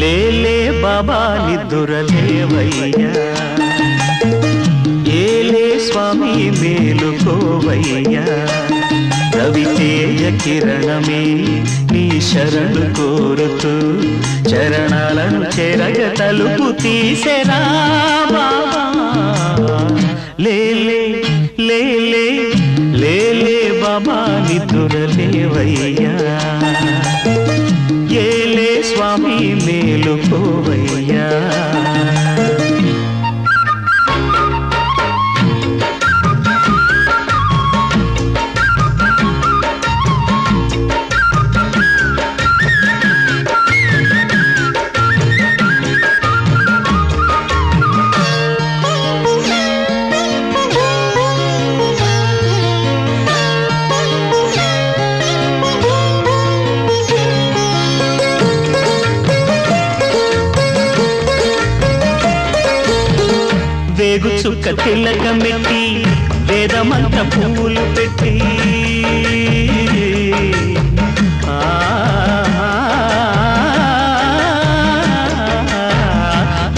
లేలే బాబా నిద్దురలేవయ్యా, ఏలే స్వామి మేలుకోవయ్యా. రవితేజ కిరణమే నీ శరణు కోరుతూ చరణాలను చెరగ తలుపు తీసెరా బాబా. లేలే లేలే లేలే బాబా నిద్దురలేవయ్యా, ఏలే స్వామి మేలుకోవయ్యా. వేగు చుక్క తిలకమెట్టి వేదమంత్ర పూలు పెట్టి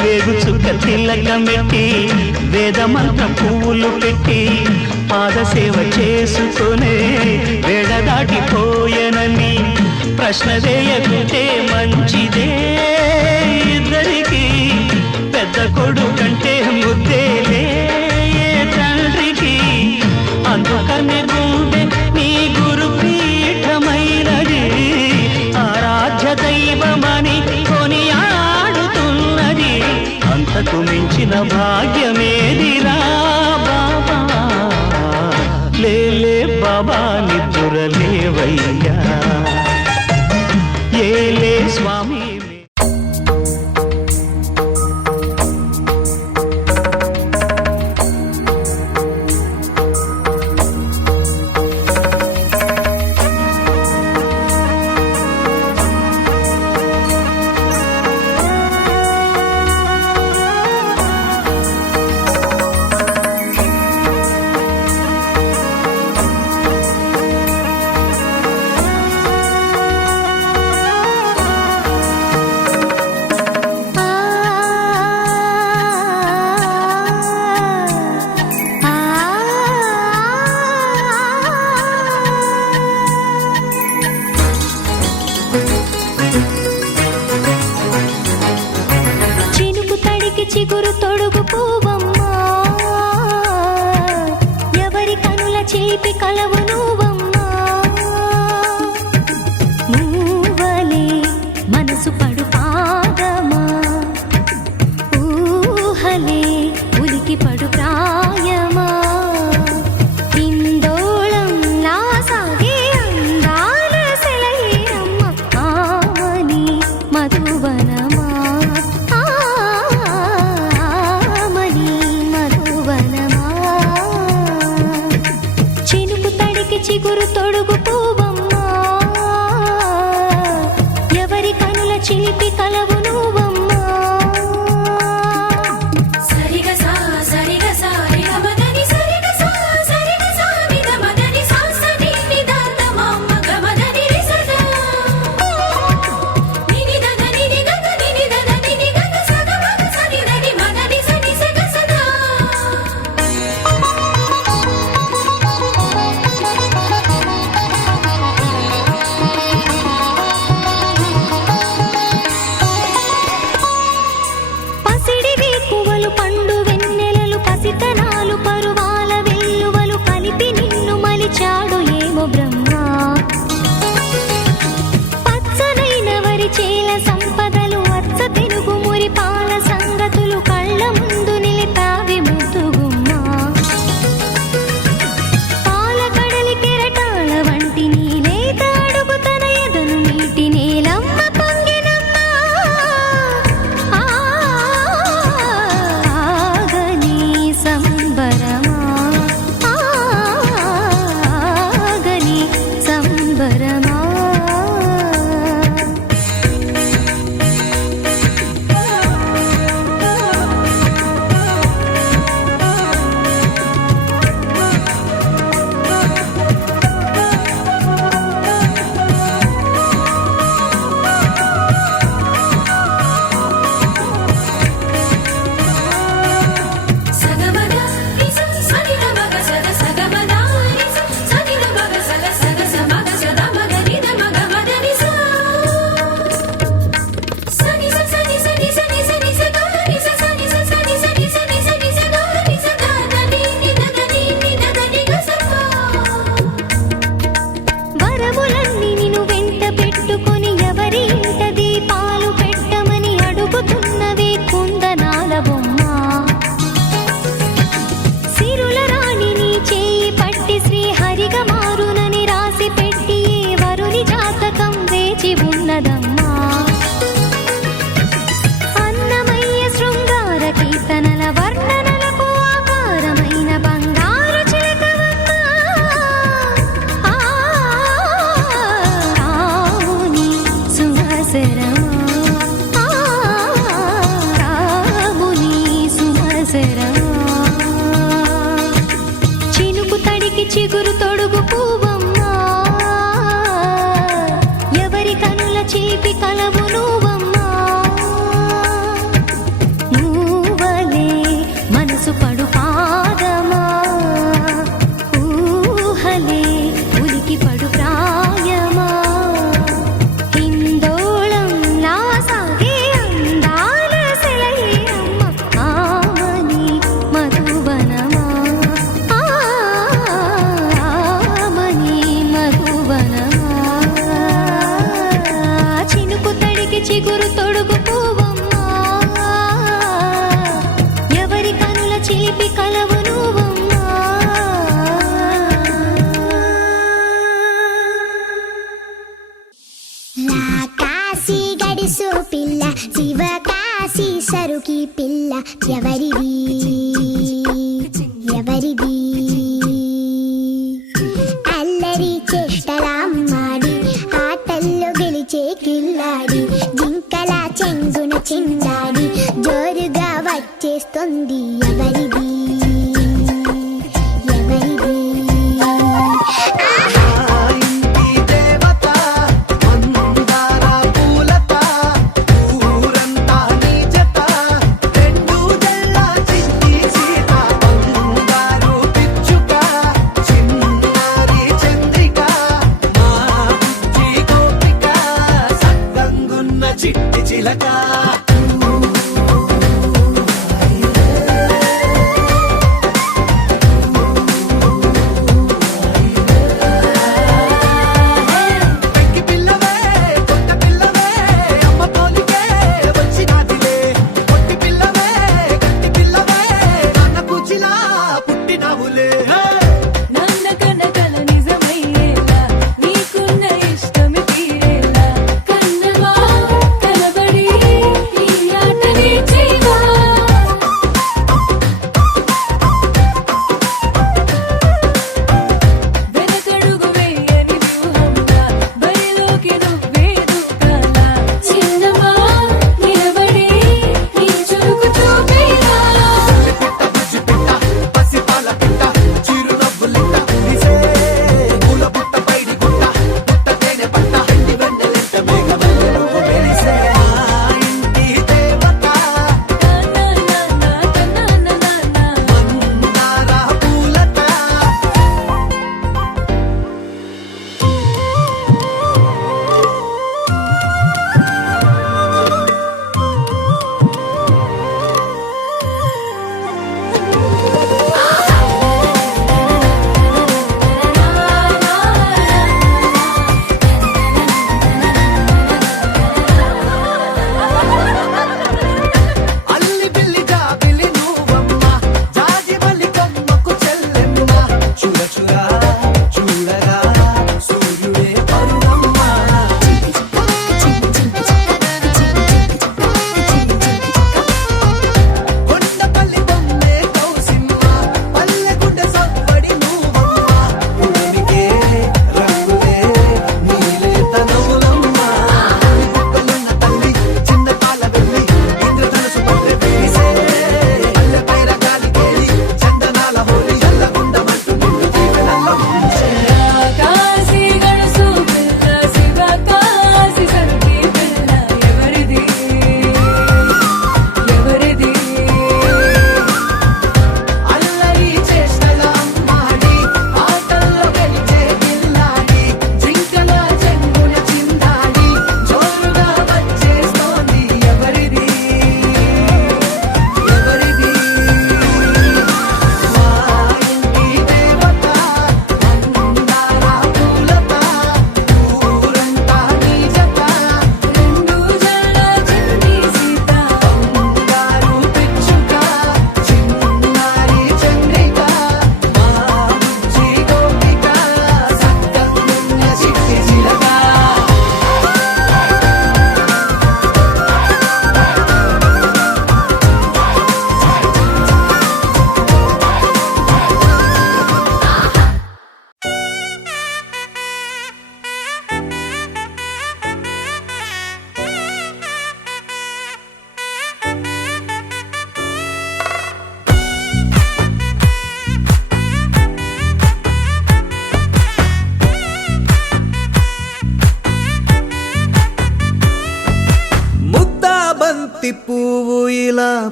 వేగు చుక్క తిలకమెట్టి వేదమంత్ర పూలు పెట్టి పాదసేవ చేసుకునే వేడ దాటిపోయనని ప్రశ్న వేయకుంటే మంచిదే. ఇద్దరికి పెద్ద కొడుకంటే ముద్దేలే తండ్రికి, అందుకనే గుండె నీ గురు పీఠమైనది, ఆరాధ్య దైవమని కొనియాడుతున్నది. అంతకు మించిన భాగ్యమేదిరా బాబా. లేలే బాబా నిద్దురలేవయ్యా, ఏలే స్వామి. చిగురు తొడుగు పూవమ్మా, ఎవరి కనుల చేపి కలవు నువ్వమ్మా. మూవలే మనసు పడు పాదమా, ఊహలే ఉలికి పడు ప్రాయమా. ఇందోళం నా సాగే అందాల సెలయేరమ్మ, ఆమని మధువనమా. చిగురు తొడుగు పూవమ్మా, ఎవరి కనుల చిలిపి కలవు నువ్వమ్మా. సరిగ సా సరిగ చూసెరా చినుకు తడికి చిగురు తొడుగు పువ్వమ్మా ఎవరి కనుల చీపి కలవు నువ్వమ్మా నువ్వలే మనసు పడు పాదమా ఊహలే ఉలికి పడు ప్రాయమా హిందోళం నా సాగే అందాల సెలయేరమ్మ ఆమని మధువనమా ఆమని మధువనమా చినుకు తడికి చిగురు తొడుగు పువ్వమ్మా ఎవరి కనుల చిలిపి కలవు నువ్వమ్మా కాశీ గడిసు పిల్ల శివ కాశీ సరుకి పిల్ల ఎవరిది ఎవరిది అల్లరి చేష్టలామ్మాడి ఆటల్లో గెలిచే కిల్లాడి జింకల చెంగున చిందాడి జోరుగా వచ్చేస్తుంది ఎవరిది ఎవరిది చిట్టి చిలక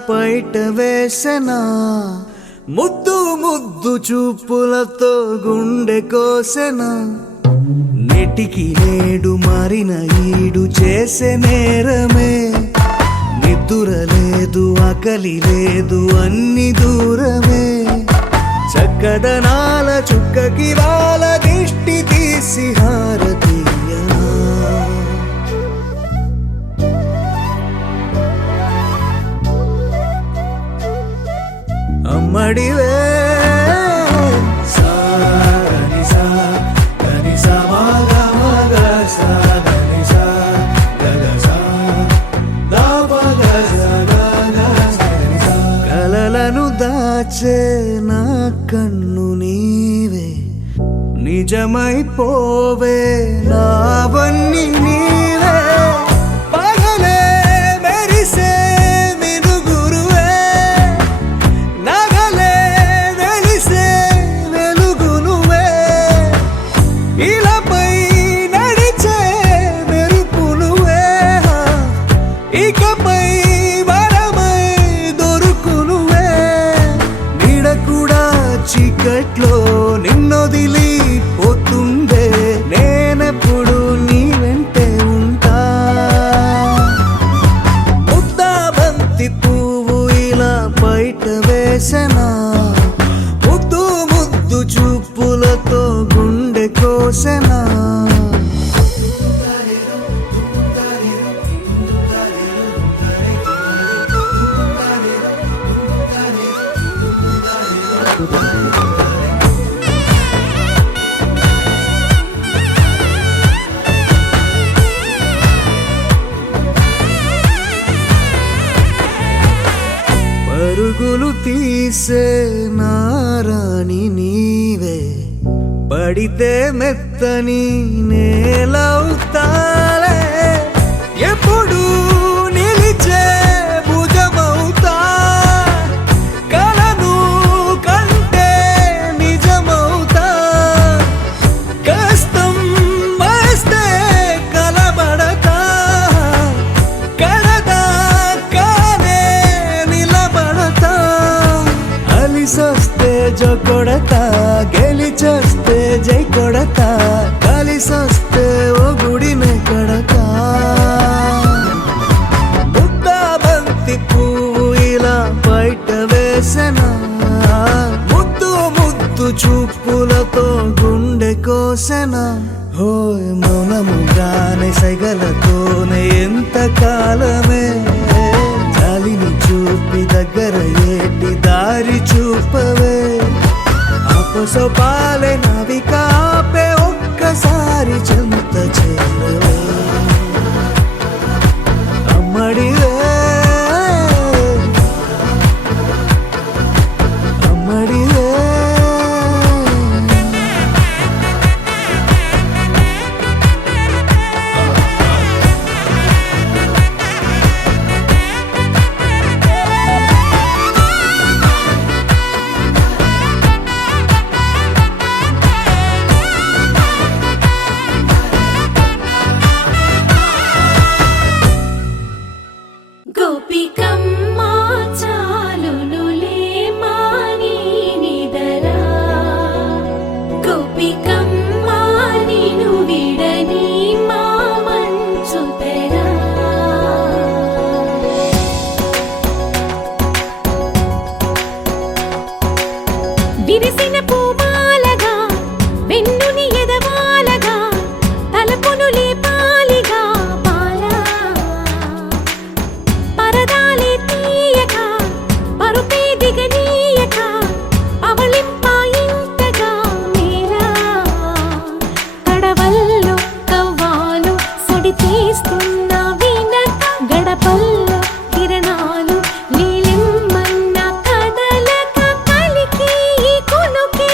పైట వేసెనా ముద్దు ముద్దు చూపులతో గుండె కోసెనా నెటికి నేడు మారిన ఈడు చేసే నేరమే నిద్దుర లేదు ఆకలి లేదు అన్ని దూరమే చక్కదనాల చుక్కకి వాళ్ళ దిష్టి తీసి హారతీయనా అమ్మడివే కలలను దాచే నా కన్ను నీవే నిజమైపోవే నావన్నీ నీవే పగలే మెరిసే మినుగురువే నగలే వెలిసే వెలుగునువే ఇలాపై నడిచే మెరుపునువే ఇకపై వరమై దొరుకునువే నీడ కూడా చీకట్లో నిన్నొదిలి పోతుందే నేనెప్పుడు నీ వెంటే ఉంటా ముద్దా బంతి పువ్వు ఇలా బయట వేసెనా ముద్దు ముద్దు చూపులతో గుండె కోసెనా పరుగులు తీసే నారాణి నీవే పడితే మెత్తని నేలవుతాలే ఎప్పుడు నిలిచే భుజమవుతా కలను కంటే నిజమవుతా కష్టం వస్తే కలబడతా కడదాకానే నిలబడతా అలిసొస్తే జో కొడతా గెలిచొస్తే జై కొడతా కలిసొస్తే ఓ గుడినే కడతా ముద్దా బంతి పువ్వు ఇలా బయట వేసెనా ముద్దు ముద్దు చూపులతో గుండె కోసెనా హోయ్ మౌనముగానే సైగలతోనే ఎంత కాలమే జాలిని చూపి దగ్గర ఏటి దారి చూపవే ఆపసోపాలే నావిక ఆపే ఒక్కసారి చెంత చేరవే అమ్మడివే అమ్మడివే గోపికమ్మ చాలునులే మాని నిదరా గోపికమ్మ నిను విడని మా మంచుతరా విరిసిన పూమాలగా వెన్నుని ఎదవాలగా తలపును లేపాలిగా పాలా పరదాలే తీయక పరుపే దిగనీయక అవళింపాయింతగా మేరా కడవల్లో కవ్వాలు సడి తీస్తున్న వీణత గడపల్లో కిరణాలు నీలిమ్మన్న కదలక కలికి ఈ కొనుకే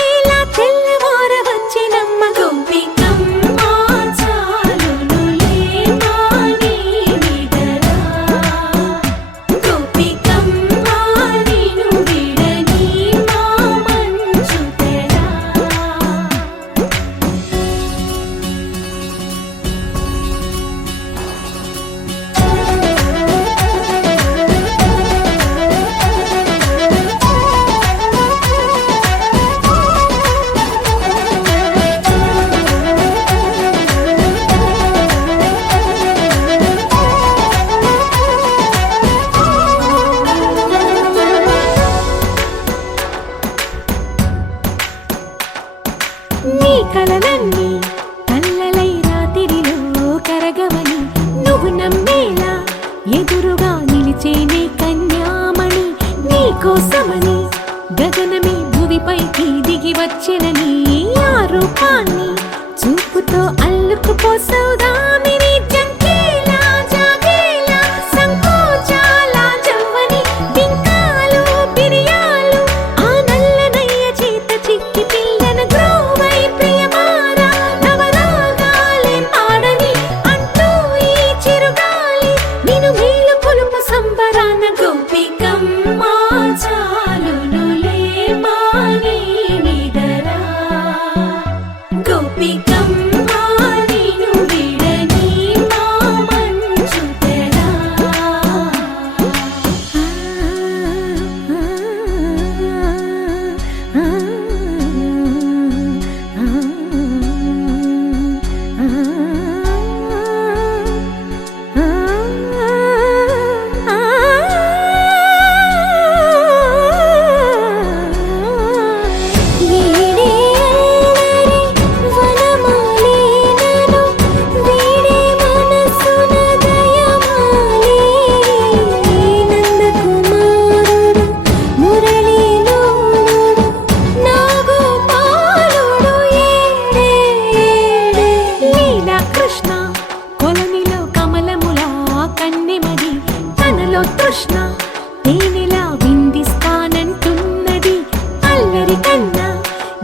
కలలన్నీ కల్లలై రాత్రిలో కరగవని నువ్వు నమ్మేలా ఎదురుగా నిలిచేనే కన్యామణి నీకోసమని గగనమే భువిపైకి దిగి వచ్చినని ఆ రూపాన్ని చూపుతో అల్లుకుపోసౌదామిని జంకేలా జాగేలా సంకోచాల జవ్వని బింకాలు బిరియాలు ఆ నల్లనయ్య చేత చిక్కి పిల్లన గ్రోవై ప్రియమారా నవరాగాలే పాడని అంటూ ఈ చిరుగాలి నిన్ను మేలు కొలుపు సంబరాన గోపికమ్మ చాలునులే మాని నిదరా గోపికమ్మ నిన్ను విడని మా మంచు తెరా కృష్ణ తేనెలా విందిస్తానంటున్నది అల్లరి కన్నా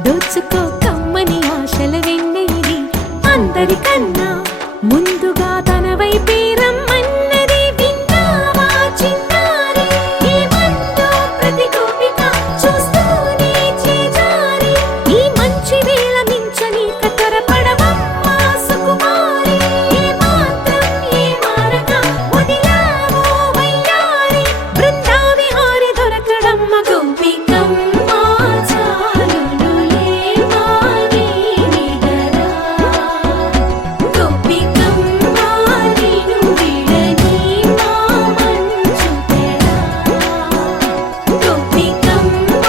దోచుకో కమ్మని ఆశల వెన్నెయిది అందరికన్నా ముందుగా తన వైపే రమ్మన్నది విన్నావా చిన్నారి ఏమందో ప్రతి గోపిక చూస్తూనే చేజారి ఈ మంచి వేళ మించని కతరపడవమ్మా సుకుమారి ఏ మాత్రం ఏ మారక వదిలావో వయ్యారి బృందావిహారి దొరకడమ్మ గోపికమ్మ చాలునులే మాని నిదరా గోపికమ్మ నిన్ను విడని మా మంచు తెరా గోపికమ్మ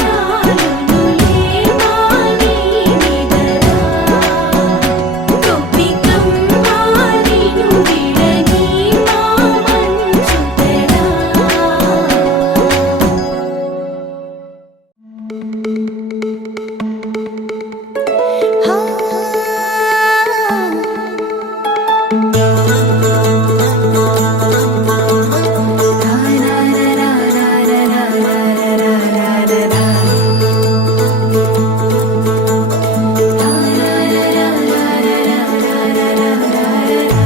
చాలునులే మాని నిదరా గోపికమ్మ నిన్ను విడని మా మంచు తెరా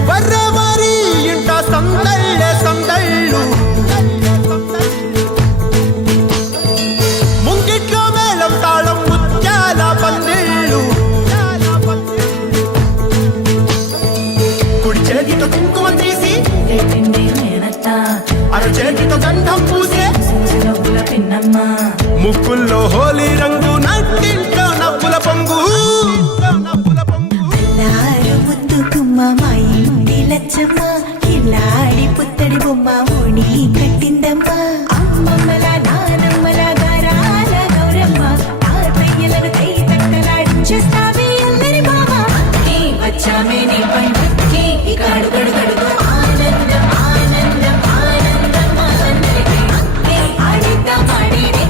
వర్రవరి ఇంట సందళ్ళే సందళ్ళు ముంగిట్లో మేళం తాళం ముత్యాల పందిళ్ళు కుడి చేతితో కుంకుమ తీసి అర చేతితో గంధం పూసే ముక్కుల్లో హోలీ రంగు నట్టింట్లో నవ్వుల పొంగు ముద్దు గుమ్మ మా ఇంటి లచ్చమ్మ కిల్లాడి పుత్తడి బొమ్మ ఓణి కట్టిందమ్మ అమ్మమ్మల నానమ్మల గారాల గౌరమ్మ తాతయ్యలను కై తక్కలాడించేస్తావే అల్లరి బావ వచ్చామే నీ పండుకి ఇక అడుగడుగడుగు ఆనందం ఆనందం ఆనందం అందరికీ అక్కే ఆడిద్దాం ఆడిడే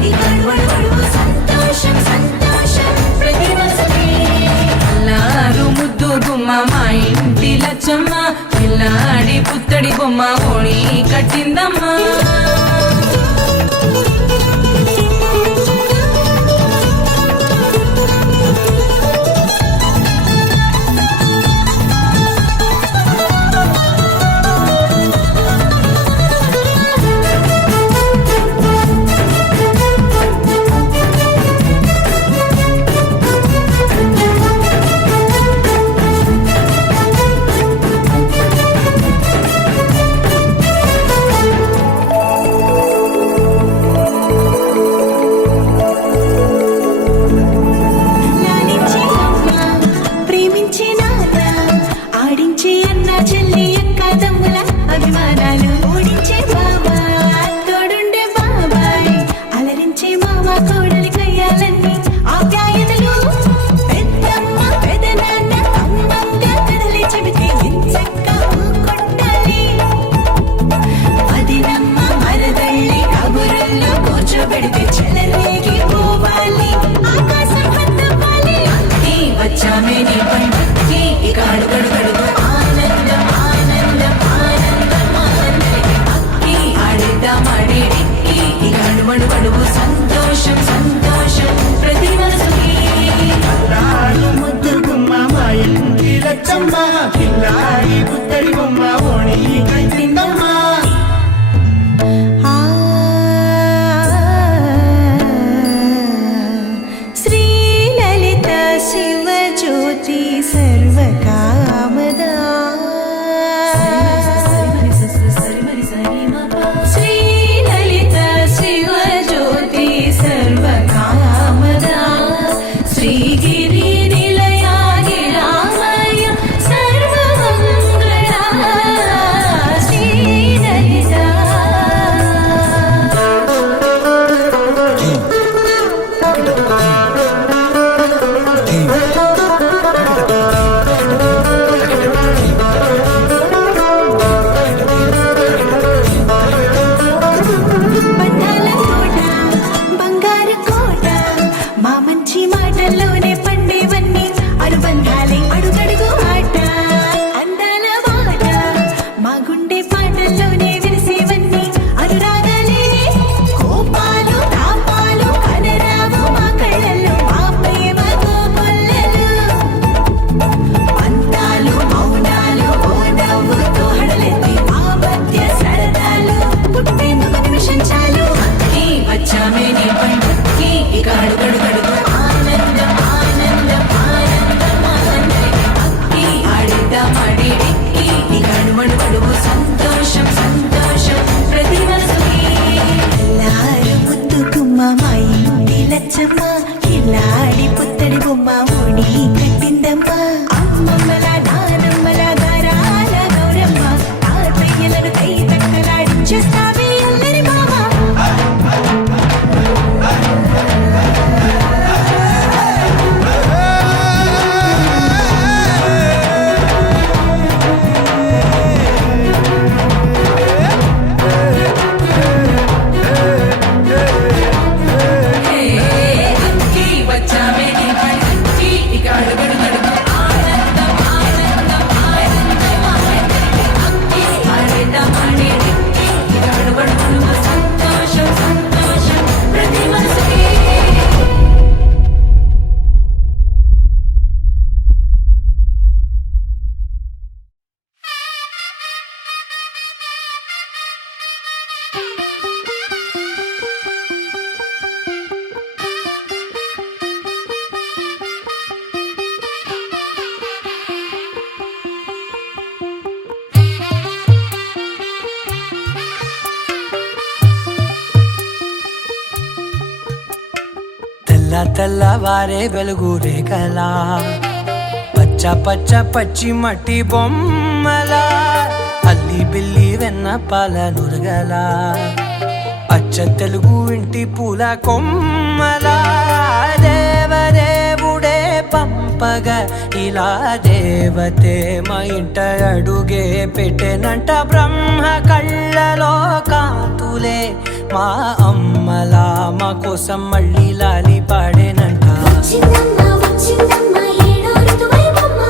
ఇక అడుగడుగడుగు సంతోషం సంతోషం ప్రతి మనసుకే అల్లారు ముద్దు గుమ్మ మా ఇంటి లచ్చమ్మ పిల్లాడి పుత్తడి బొమ్మ ఓణి కట్టిందమ్మా సంతోషం సంతోషం ప్రతి మనసుకి అల్లారు ముద్దు గుమ్మ మా ఇంటి లచ్చమ్మ కిల్లాడి పుత్తడి బొమ్మ ఓణి కట్టిందమ్మ శ్రీ లలిత శివ జ్యోతి సర్వకామదా శ్రీ లలిత శివ జ్యోతి సర్వకామదా శ్రీగిరి నిలయా గిరామయ సర్వమంగళా శ్రీ లలిత బంధాల తోట బంగారు కోట మా మంచి మాటల్లోనే పండేవన్నీ అనుబంధాలే అడుగడుగు ఆట అందాల మాట మా గుండె పాటల్లోనే విరిసేవన్నీ అనురాగాలే కోపాలు తాపాలు కనరావు మా కళ్ళల్లో మా ప్రేమ కోకొల్లలు అందాలు మౌనాలు ఓ నవ్వుతో హడలెత్తి మా మధ్య సరదాలు పుట్టేందుకు నిమిషం చాలు ఈ వచ్చామే నీ పండుకి ఇక అడుగడుగడుగు ఆనందం ఆనందం ఆనందం ఆనందం అక్కి ఆడిద్దాం ఆడేడిక్కి ఇక అడుగడుగడుగు సంతోషం సంతోషం ప్రతి మనసుకి ఎల్లారు ముద్దు గుమ్మ మా ఇంటి లచ్చమ్మ కిల్లాడి పుత్తడి బొమ్మ ఓణి కట్టిందమ్మ అమ్మమ్మల నానమ్మల గారాల గౌరమ్మ తాతయ్యలను కై తక్కలాడించేస్తావే అల్లరి మామ అక్కి వచ్చామే నీ పండుకి ఇక అడుగడుగడుగు ఆనందం ఆనందం ఆనందం ఆనందం అక్కి ఆడిద్దాం ఆడేడిక్కి ఇక అడుగడుగడుగు సంతోషం సంతోషం ప్రతి మనసుకి తెల్ల తెల్లవారే వెలుగు రేఖలా పచ్చ పచ్చ పచ్చి మట్టి బొమ్మలా అల్లి బిల్లి వెన్న పాల నురగలా అచ్చ తెలుగు ఇంటి పూల కొమ్మలా దేవదేవుడే పంపగా ఇలా దేవతే మా ఇంట అడుగే పెట్టెనంట బ్రహ్మ కళ్ళలో కాంతులే మా అమ్మలా మా కోసం మళ్ళీ లాలి పాడేనంట వచ్చిందమ్మ వచ్చిందమ్మ ఏడో ఋతువైవమ్మ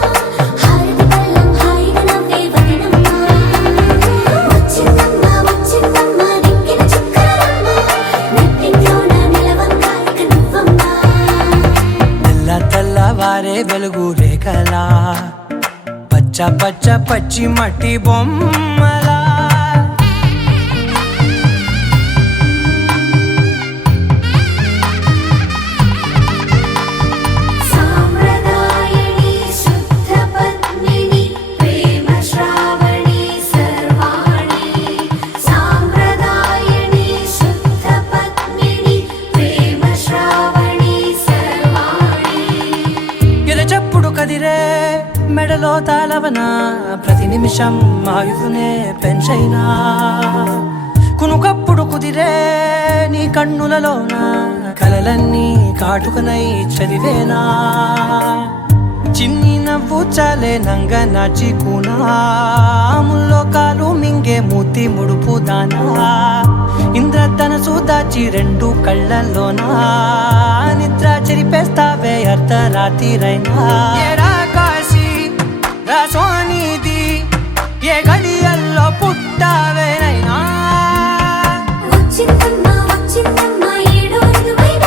హారతి పళ్ళం హాయిగా నవ్వే వదినమ్మ వచ్చిందమ్మ వచ్చిందమ్మ నెక్కిన చుక్కలమ్మ నెట్టింట్లోన నిలవంగా ఇక నువ్వమ్మ తెల్ల తెల్లవారే వెలుగు రేఖలా పచ్చ పచ్చ పచ్చి మట్టి బొమ్మలా సాంప్రదాయని శుద్ధ పద్మిని ప్రేమ శ్రావణి సర్వాణి సాంప్రదాయని శుద్ధ పద్మిని ప్రేమ శ్రావణి సర్వాణి ఎరచప్పుడు కదిరే మెడలో తాళవన ప్రతి నిమిషం ఆయువునే పెంచైనా కునుకప్పుడు కుదిరే నీ కన్నులలోన కలలన్నీ కాటుకనై చదివేనా చిన్ని నవ్వు చాలే నంగ నాచి కూనాముల్లో కాలు మింగే మూతి ముడుపు దానా ఇంద్రధనసు దాచి రెండు కళ్ళల్లోనా నిద్ర చెరిపేస్తావే అర్ధరాత్రిరైనా ఏడా కాశీ రాసోనిది ఏ గడియల్లో పుట్టావేనైనా వచ్చిందమ్మ వచ్చిందమ్మ ఏడో ఋతువైవమ్మ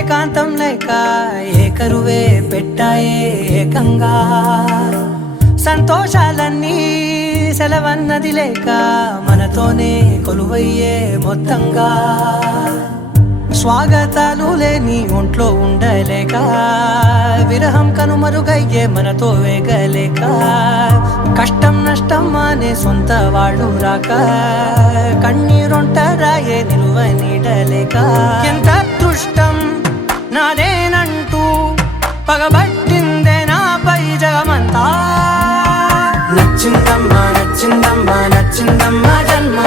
ఏకాంతం లేక ఏకరువే పెట్టాయే ఏకంగా సంతోషాలన్నీ సెలవన్నది లేక మనతోనే కొలువయ్యే మొత్తంగా స్వాగతాలు లేని ఒంట్లో ఉండలేక విరహం కనుమరుగయ్యే మనతో వేగలేక కష్టం నష్టం అనే సొంత వాళ్ళు రాక కన్నీరొంటరాయే నిలువ నీడలేక ఎంత అదృష్టం నాదేనంటూ పగబట్టిందే నాపై జగమంతా నచ్చిందమ్మా నచ్చిందమ్మా నచ్చిందమ్మా జన్మ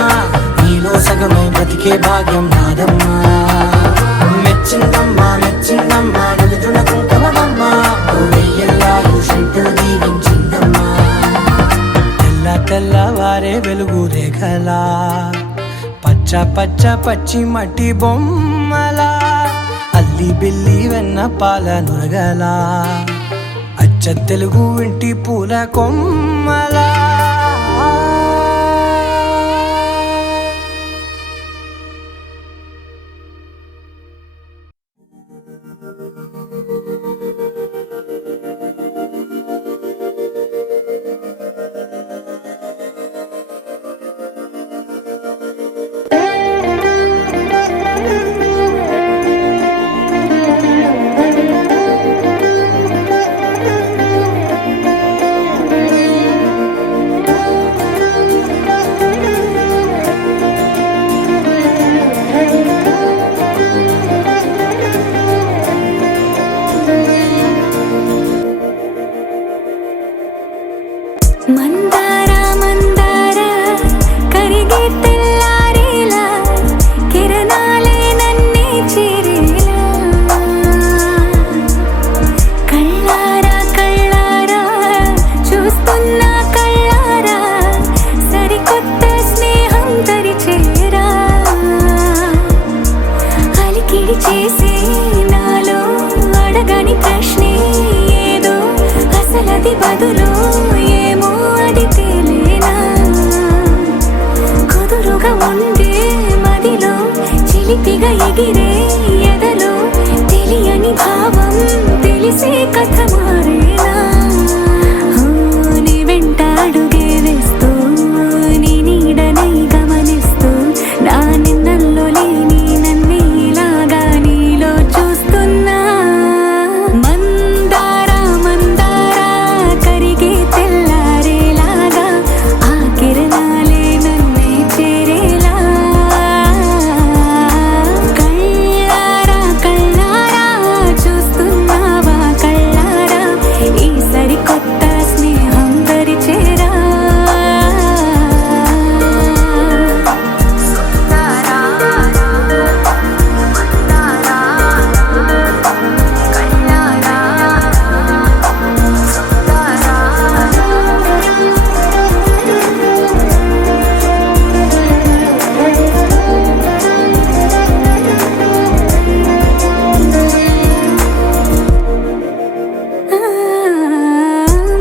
నీలో సగమై బ్రతికే భాగ్యం నాదమ్మా మెచ్చిందమ్మా మెచ్చిందమ్మా నుదుటిన కుంకుమమ్మా వెయ్యల్లాలు శంకరు దీవించిందమ్మా తెల్ల తెల్లవారే వెలుగు రేఖలా పచ్చ పచ్చ పచ్చి మట్టి బొమ్మలా అల్లి బిల్లి వెన్న పాల నురగలా అచ్చ తెలుగు ఇంటి పూల కొమ్మలా మందార మందార కరిగే తెల్లారేలా కిరణాలే నన్నే చేరేలా కళ్ళారా కళ్ళారా చూస్తున్నా కళ్ళారా సరికొత్త స్నేహం తరిచేరా అలికిడి చేసే నాలో అడగని ప్రశ్నే ఏదో అసలది బదులు ఏమో అది తేలేనా కుదురుగా ఉండే మదిలో చిలిపిగా ఎగిరే ఎదలో తెలియని భావం తెలిసే కథ మారేనా నీ వెంట అడుగే వేస్తూ నీ నీడనై గమనిస్తూ నా నిన్నల్లో లేని నన్నే ఇలాగా నీలో చూస్తున్నా మందార మందార కరిగే తెల్లారేలాగా ఆ కిరణాలే నన్నే చేరేలా కళ్ళారా కళ్ళారా చూస్తున్నావా కళ్ళారా ఈ సరికొత్త స్నేహం పరిచేరా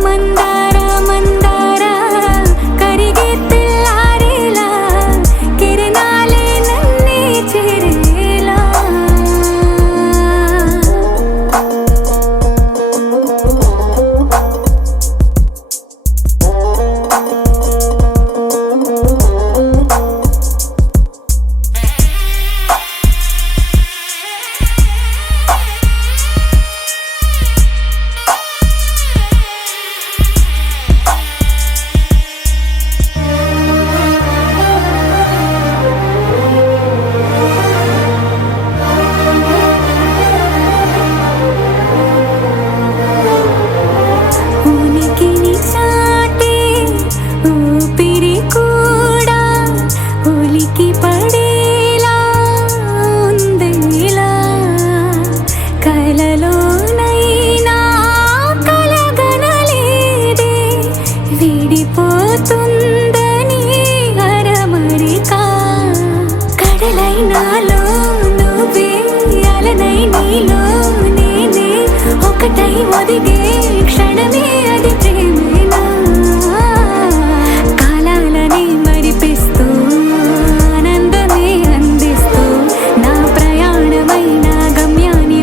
మందార మందార కరిగే తెల్లారేలా కిరణాలే నన్నే చేరేలా ఉనికిని చాటే ఊపిరి కూడా ఉలికి పడేలా ఉందేలా కలలోనైనా కలగనలేదే విడిపోతుందని అరమరిక కడలైనాలో నువ్వే అలనై నీలో నేనే ఒకటై ఒదిగే క్షణమే అది ప్రేమేనా కాలాలని మరిపిస్తూ ఆనందమే అందిస్తూ నా ప్రయాణమైన గమ్యాన్ని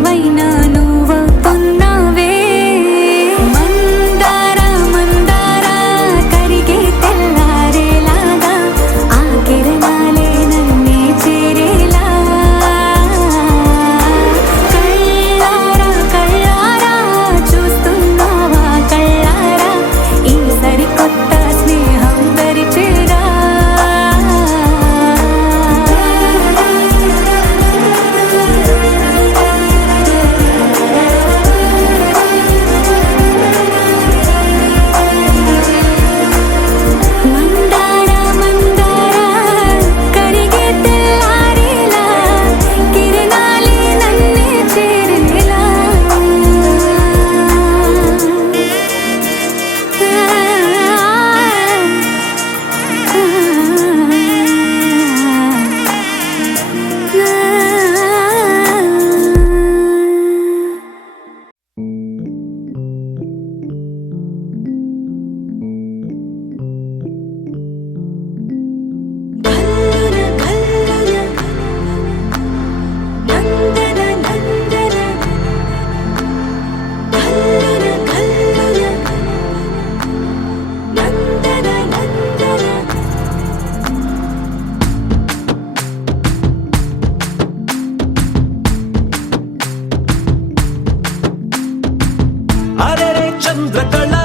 చంద్రకళ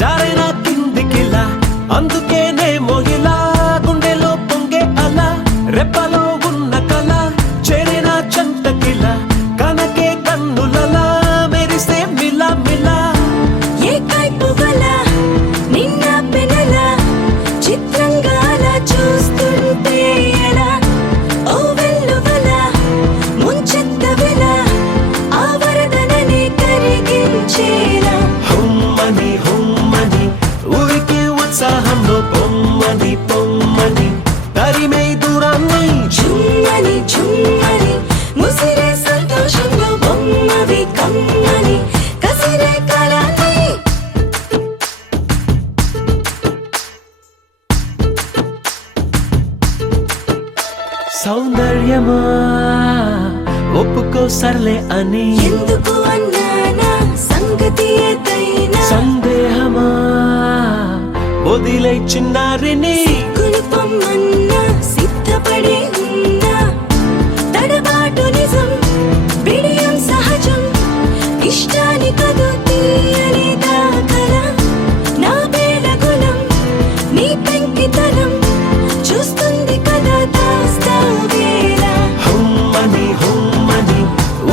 జారైన కిందికిలా అందుకేనేమో ఇలా గుండెలో పొంగే అలా రెప్పలో ఉన్న కళ చేరిన చంటకిలా కనకే కన్నులలా మెరిసే మిలా మిలా ఏ కైపు గల నిన్న పెనల చిత్రంగా అలా చూస్తుంటే ఎలా ఓ వెల్లువల ముంచెత్త వెల ఆ వరదననే కరిగించేలా హుమ్మని హుమ్మని ఊరికి ఉత్సాహంలో పొమ్మని పొమ్మని తరిమే దూరాన్ని చుమ్మని చుమ్మని ముసిరే సంతోషంలో బొమ్మవి కమ్మని కసిరే కాలాన్ని సౌందర్యమా ఒప్పుకో సర్లే అని ఎందుకు అన్నానా సంగతి ఏదైనా సందేహమా వదిలే చిన్నారిని కులుపమ్మన్నా సిద్ధపడే ఉన్నా తడబాటు నిజం బిడియం సహజం ఇష్టాని కదు తీయని దాఖల నా బేలగులం నీ పెంకితనం చూస్తుంది కదా దాస్తావేలా హుమ్మని హుమ్మని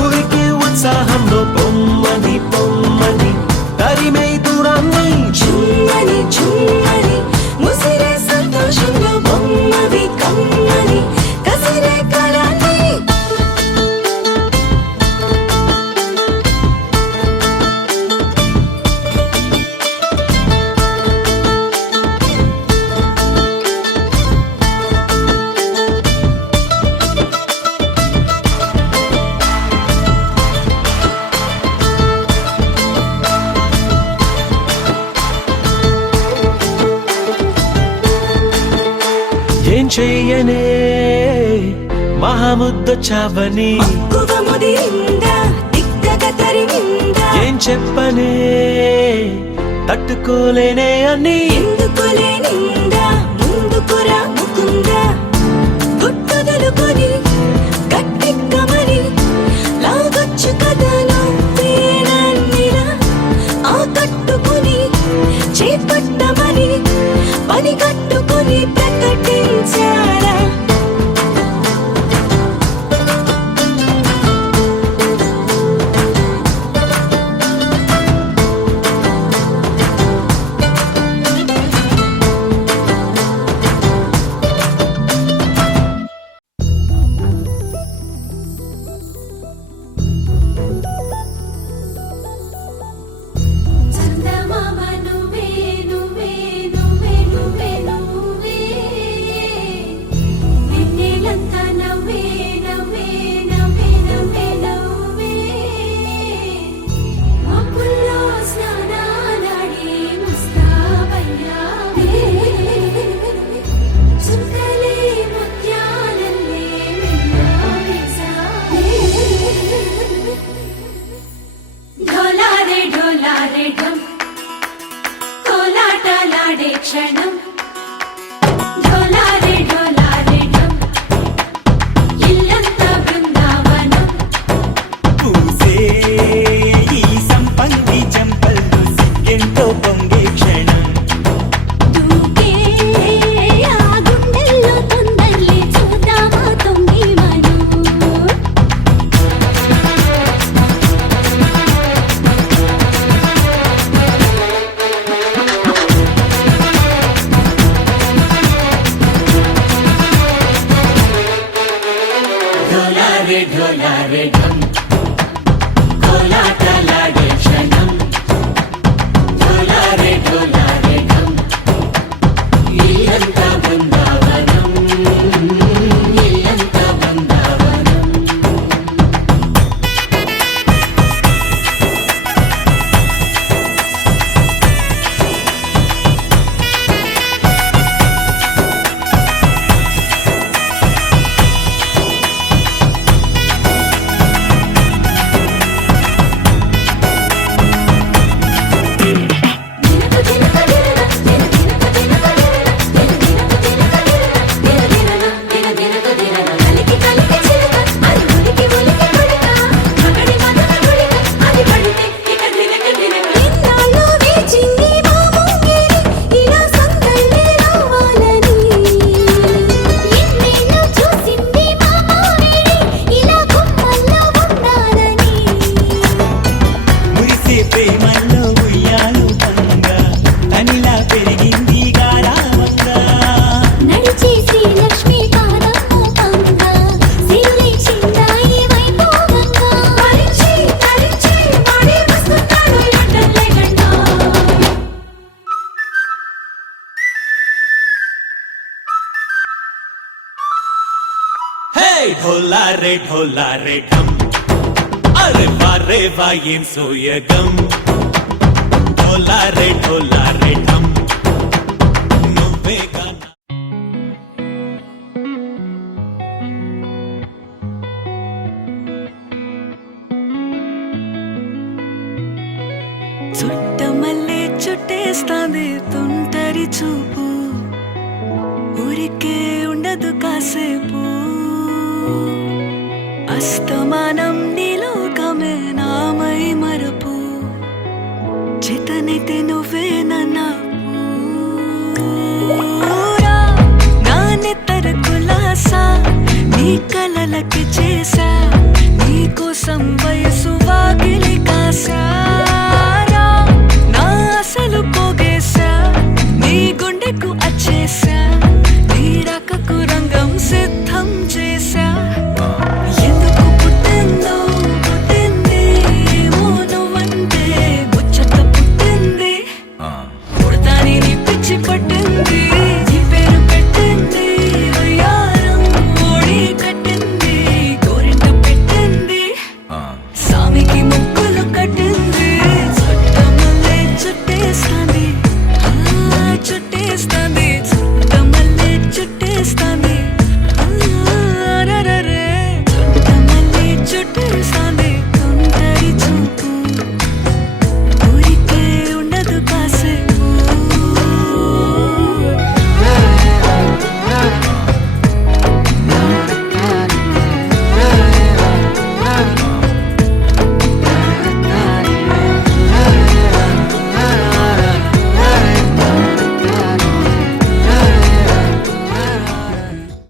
ఊరికి ఉత్సాహంలో పొమ్మని పొమ్మని తరిమే దూరాన్ని చుమ్మని చుమ్మని ముసిరే సంతోషంలో బొమ్మవి కమ్మని కసిరే కాలాన్ని ఏం చెయ్యనే మహాముద్ద చావని మక్కువ ముదిరిందా దిగ్గగా తరిమిందా ఏం చెప్పనే తట్టుకోలేనే అని ఎందుకులే నిందా ముందుకురా ముకుందా గుట్టుదలుకొని గట్టెక్కమని లాగొచ్చు కథలో పేనన్నిలా ఆ కట్టుకుని చేపట్టమని పని కట్టుకుని ప్రకటించాలా చందమామ నువ్వే నువ్వే నువ్వే నువ్వే నువ్వే వెన్నెలంతా నవ్వే నవ్వే నవ్వే నవ్వే నవ్వే మబ్బుల్లో స్నానాలాడి ముస్తాబయ్యావే చుక్కలే ముత్యాలల్లే మెల్లావేశావే ఢోలారే ఢోలారే ఢం కోలాటలాడే క్షణం ఢోలారే ఢోలారే ఢం ఇల్లంతా బృందావనం పూసే ఈ సంపంగి చెంపల్లో సిగ్గెంతో పొంగే క్షణం దూకే ఆ గుండెల్లో తొందరలే చూద్దామా తొంగి మనం ढोला रे ढम अरे वारे वायें सोयगम ढोला रे ढम నువ్వే గానా చుట్టమల్లే చుట్టేస్తాంది తుంటరి చూపు ఊరికే ఉండదు కాసేపు అస్తమానం నీలోకమే నామై మరపు చేతనైతే నువ్వే నన్నా నా నెత్తర కులాసా నీ కలలకి చేసా నీ కోసం వయసు వాకిలి కాసా